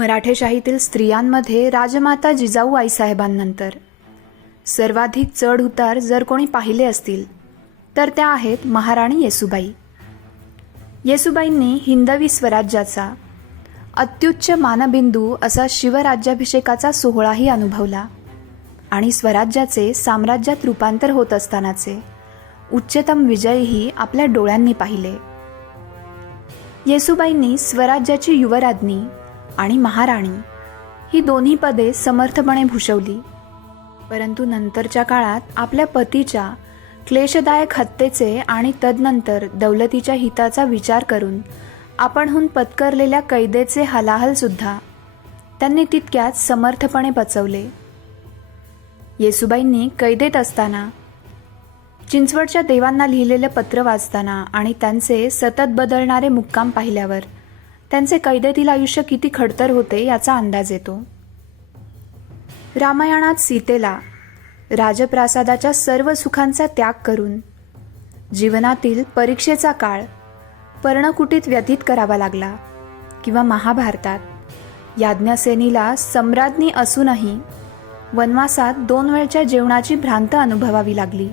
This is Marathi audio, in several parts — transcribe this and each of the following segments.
मराठेशाहीतील स्त्रियांमध्ये राजमाता जिजाऊ आईसाहेबांनंतर. सर्वाधिक चढ उतार जर कोणी पाहिले असतील तर त्या आहेत महाराणी येसुबाई. येसुबाईंनी हिंदवी स्वराज्याचा अत्युच्च मानबिंदू असा शिवराज्याभिषेकाचा सोहळाही अनुभवला आणि स्वराज्याचे साम्राज्यात रूपांतर होत असतानाचे उच्चतम विजयही आपल्या डोळ्यांनी पाहिले. येसुबाईंनी स्वराज्याची युवराज्ञी आणि महाराणी ही दोन्ही पदे समर्थपणे भूषवली. परंतु नंतरच्या काळात आपल्या पतीच्या क्लेशदायक हत्येचे आणि तदनंतर दौलतीच्या हिताचा विचार करून आपणहून पत्करलेल्या कैदेचे हलाहलसुद्धा त्यांनी तितक्याच समर्थपणे पचवले. येसुबाईंनी कैदेत असताना चिंचवडच्या देवांना लिहिलेलं पत्र वाचताना आणि त्यांचे सतत बदलणारे मुक्काम पाहिल्यावर त्यांचे कैदेतील आयुष्य किती खडतर होते याचा अंदाज येतो. रामायणात सीतेला राजप्रासादाच्या सर्व सुखांचा त्याग करून जीवनातील परीक्षेचा काळ पर्णकुटीत व्यतीत करावा लागला किंवा महाभारतात याज्ञसेनीला सम्राज्ञी असूनही वनवासात दोन वेळच्या जेवणाची भ्रांत अनुभवावी लागली.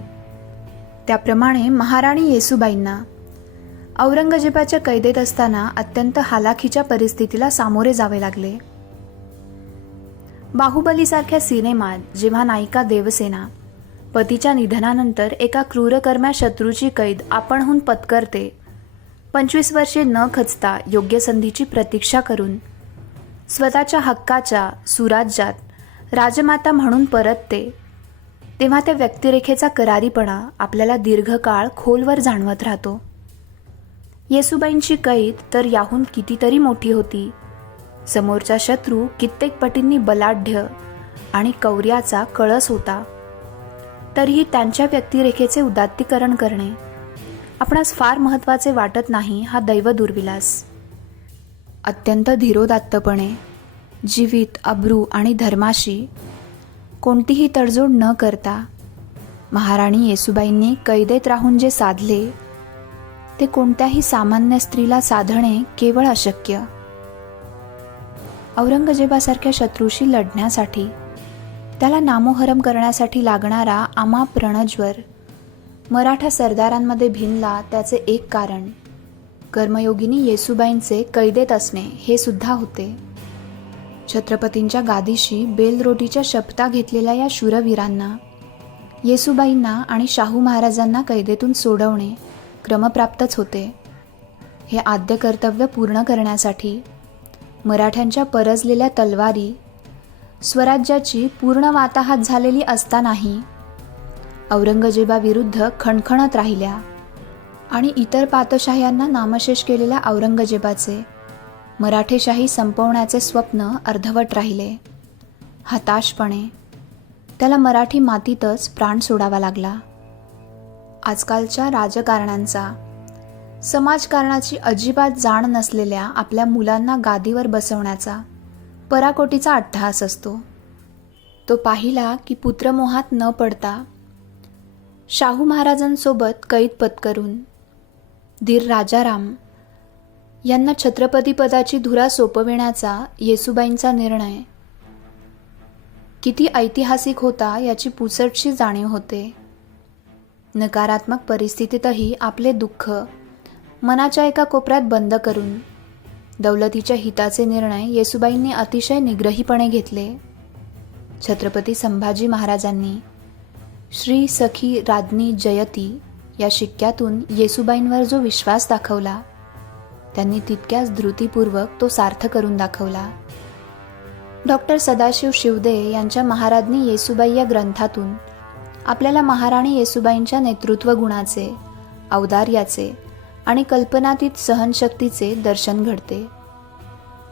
त्याप्रमाणे महाराणी येसुबाईंना औरंगजेबाच्या कैदेत असताना अत्यंत हालाखीच्या परिस्थितीला सामोरे जावे लागले. बाहुबलीसारख्या सिनेमात जेव्हा नायिका देवसेना पतीच्या निधनानंतर एका क्रूरकर्म्या शत्रूची कैद आपणहून पत्करते पंचवीस वर्षे न खचता योग्य संधीची प्रतीक्षा करून स्वतःच्या हक्काच्या सुराज्यात राजमाता म्हणून परतते तेव्हा त्या व्यक्तिरेखेचा करारीपणा आपल्याला दीर्घकाळ खोलवर जाणवत राहतो. येसुबाईंची कैद तर याहून कितीतरी मोठी होती. समोरचा शत्रू कित्येक पटींनी बलाढ्य आणि कौर्याचा कळस होता. तरीही त्यांच्या व्यक्तिरेखेचे उदात्तीकरण करणे आपणास फार महत्त्वाचे वाटत नाही हा दैव दुर्विलास. अत्यंत धीरोदात्तपणे जीवित अब्रू आणि धर्माशी कोणतीही तडजोड न करता महाराणी येसुबाईंनी कैदेत राहून जे साधले ते कोणत्याही सामान्य स्त्रीला साधणे केवळ अशक्य. औरंगजेबासारख्या शत्रूशी लढण्यासाठी त्याला नामोहरम करण्यासाठी लागणारा आमाप रणज्वर मराठा सरदारांमध्ये भिनला त्याचे एक कारण कर्मयोगिनी येसुबाईंचे कैदेत असणे हे सुद्धा होते. छत्रपतींच्या गादीशी बेलरोटीच्या शपथा घेतलेल्या या शूरवीरांना येसुबाईंना आणि शाहू महाराजांना कैदेतून सोडवणे क्रमप्राप्तच होते. हे आद्य कर्तव्य पूर्ण करण्यासाठी मराठ्यांच्या परजलेल्या तलवारी स्वराज्याची पूर्ण वाताहात झालेली असतानाही औरंगजेबाविरुद्ध खणखणत राहिल्या आणि इतर पातशाह्यांना नामशेष केलेल्या औरंगजेबाचे मराठेशाही संपवण्याचे स्वप्न अर्धवट राहिले. हताशपणे त्याला मराठी मातीतच प्राण सोडावा लागला. आजकालच्या राजकारणांचा. समाजकारणाची अजिबात जाण नसलेल्या आपल्या मुलांना गादीवर बसवण्याचा पराकोटीचा अट्टहास असतो. तो पाहिला की पुत्रमोहात न पडता शाहू महाराजांसोबत कैद पत्करून धीर राजाराम यांना छत्रपतीपदाची धुरा सोपविण्याचा येसुबाईंचा निर्णय किती ऐतिहासिक होता याची पुसटशी जाणीव होते. नकारात्मक परिस्थितीतही आपले दुःख मनाच्या एका कोपऱ्यात बंद करून दौलतीच्या हिताचे निर्णय येसुबाईंनी अतिशय निग्रहीपणे घेतले. छत्रपती संभाजी महाराजांनी श्री सखी राज्ञी जयती या शिक्क्यातून येसुबाईंवर जो विश्वास दाखवला त्यांनी तितक्याच धृतीपूर्वक तो सार्थ करून दाखवला. डॉक्टर सदाशिव शिवदे यांच्या महाराजनी येसुबाई या ग्रंथातून आपल्याला महाराणी येसुबाईंच्या नेतृत्व गुणाचे औदार्याचे आणि कल्पनातीत सहनशक्तीचे दर्शन घडते.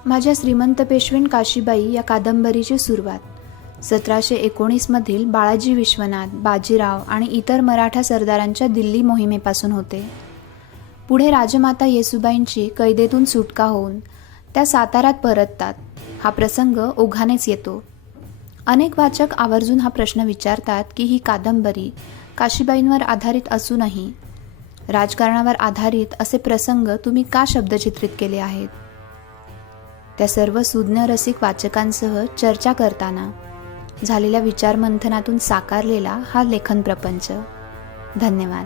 माझ्या श्रीमंत पेशवीन काशीबाई या कादंबरीची सुरुवात सतराशे एकोणीसमधील बाळाजी विश्वनाथ बाजीराव आणि इतर मराठा सरदारांच्या दिल्ली मोहिमेपासून होते. पुढे राजमाता येसुबाईंची कैदेतून सुटका होऊन त्या सातारात परततात. हा प्रसंग ओघानेच येतो. अनेक वाचक आवर्जून हा प्रश्न विचारतात की ही कादंबरी काशीबाईंवर आधारित असूनही राजकारणावर आधारित असे प्रसंग तुम्ही का शब्दचित्रित केले आहेत? त्या सर्व सुज्ञ रसिक वाचकांसह चर्चा करताना झालेल्या विचारमंथनातून साकारलेला हा लेखन प्रपंच. धन्यवाद.